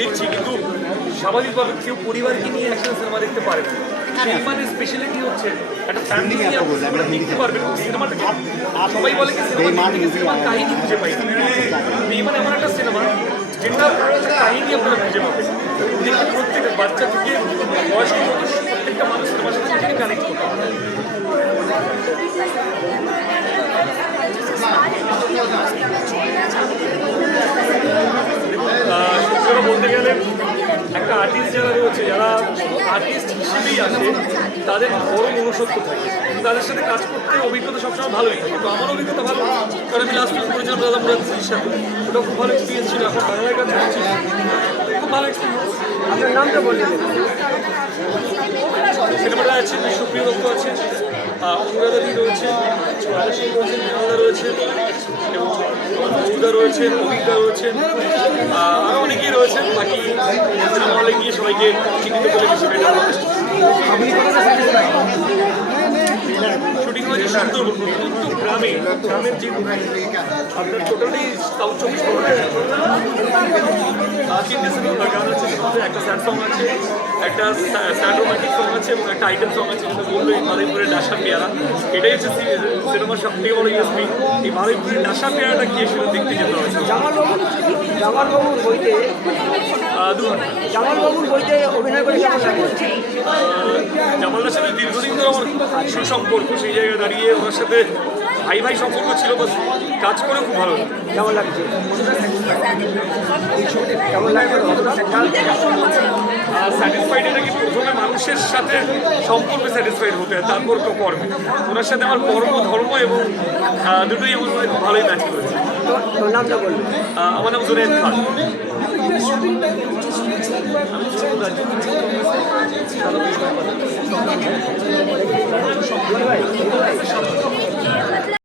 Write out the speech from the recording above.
দেখছি, কিন্তু স্বাভাবিকভাবে কেউ পরিবারকে নিয়ে অ্যাকশন সিনেমা দেখতে পারে না। সেই মানে স্পেশালিটি হচ্ছে একটা ফ্যামিলি নিয়ে আপনারা দেখতে পারবেন। সিনেমাটাকে সবাই বলে কি সিনেমার কাহিনী খুঁজে পাই, বেঈমান এমন একটা সিনেমা যেটা কাহিনী আপনারা খুঁজে পাবেন। দেখে প্রত্যেকটা বাচ্চা থেকে বয়স্ক প্রত্যেকটা মানুষ সিনেমার সাথে কানেক্ট করতে পারে। সত্যি বলতে গেলে একটা আর্টিস্ট যারা রয়েছে, যারা আর্টিস্ট হিসেবেই আছে, তাদের বড় মনুষ্যত্ব থাকে, তাদের সাথে কাজ করতে অভিজ্ঞতা সবসময় ভালোই থাকে। তো আমার অভিজ্ঞতা ভালো, কারণ আমি লাস্ট ফিল্ম করেছিলাম দাদা মুরাদের সাথে, ওটা খুব ভালো এক্সপিরিয়েন্স ছিল। এখন বাংলার কাজ করছি, খুব ভালো এক্সপিরিয়েন্স। আপনার নামটা বললেন? সিনেমাটা আছে, সুপ্রিয় দত্ত আছে, অনুরাধাদি রয়েছে, বিনোদা রয়েছে, এবং মৌদা রয়েছেন, অভিজ্ঞতা রয়েছেন, আরও অনেকেই রয়েছেন। বাকি সিনেমা হলে গিয়ে সবাইকে চিহ্নিত করে বেশি বেটার হবে। শুটিং হয়েছে সুন্দরবন, প্রত্যন্ত গ্রামের যে আপনার টোটালি সাউথ 24 তিনটে সিনেমার গান আছে, একটা স্যাড সং আছে, একটা স্যাড রোমান্টিক সং আছে এবং একটা আইটেম সং আছে, যেটা বললো এই মাদারীপুরের ডাসা পেয়ারা। এটাই হচ্ছে সিনেমার সব থেকে বড় ইউএসপি। এই মাদারীপুরের ডাসা পেয়ারাটা কি সেটা দেখতে যেতে হয়েছে। জামালবাবুর বইতে জামালবাবুর বইতে অভিনয় করে কেমন লাগে? জামালদার সাথে দীর্ঘদিন ধরে আমার সুসম্পর্ক, সেই জায়গায় দাঁড়িয়ে ওনার সাথে ভাই ভাই সম্পর্ক ছিল, বাস কাজ করে খুব ভালো লাগে। কেমন লাগছে? কেমন লাগছে? স্যাটিসফাইড এটা কি প্রথমে মানুষের সাথে সম্পর্কে স্যাটিসফাইড হতে হয়, তারপর তো কর্মে। ওনার সাথে আমার কর্ম, ধর্ম এবং দুটোই আমার মনে খুব ভালোই ম্যাচ করেছে। তোর নামটা বলবো? আমার নাম জুনেদ খান। আমি